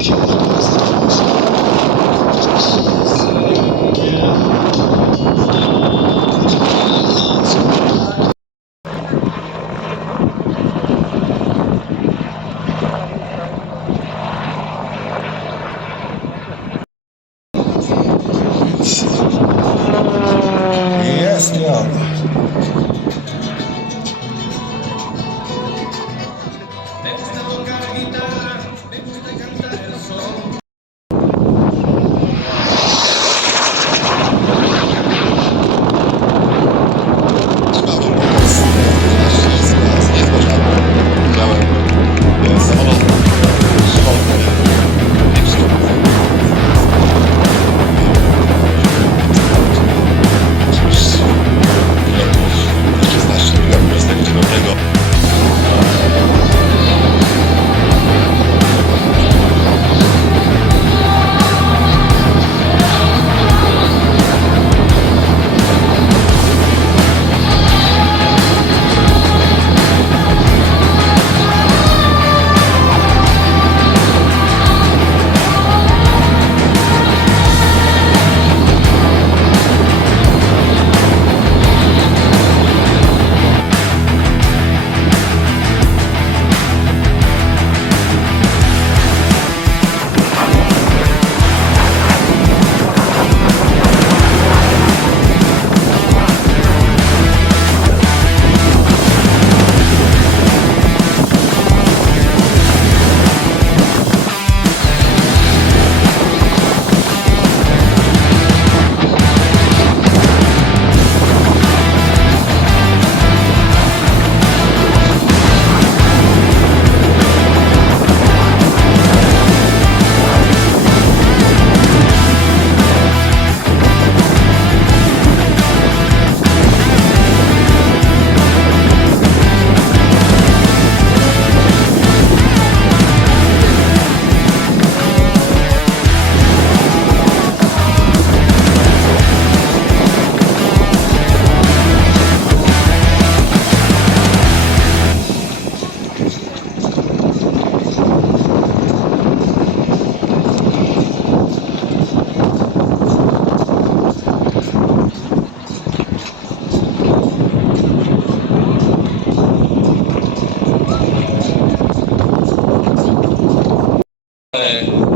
Jest on.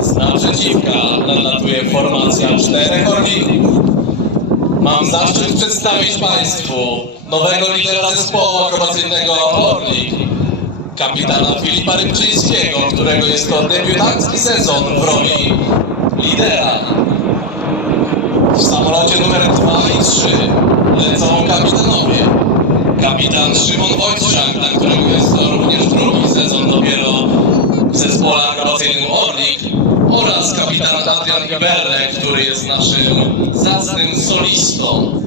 Z naprzeciwka nadlatuje formacja 4 orlików. Mam zaszczyt przedstawić Państwu nowego lidera zespołu akrobacyjnego Orlik, kapitana Filipa Rybczyńskiego, którego jest to debiutancki sezon w roli lidera. W samolocie numer 2 i 3 lecą kapitanowie. Kapitan Szymon Wojciszak, dla którego jest to również drugi sezon dopiero w zespole akrobacyjnym Orlik, oraz kapitan Adrian Giberle, który jest naszym zacnym solistą.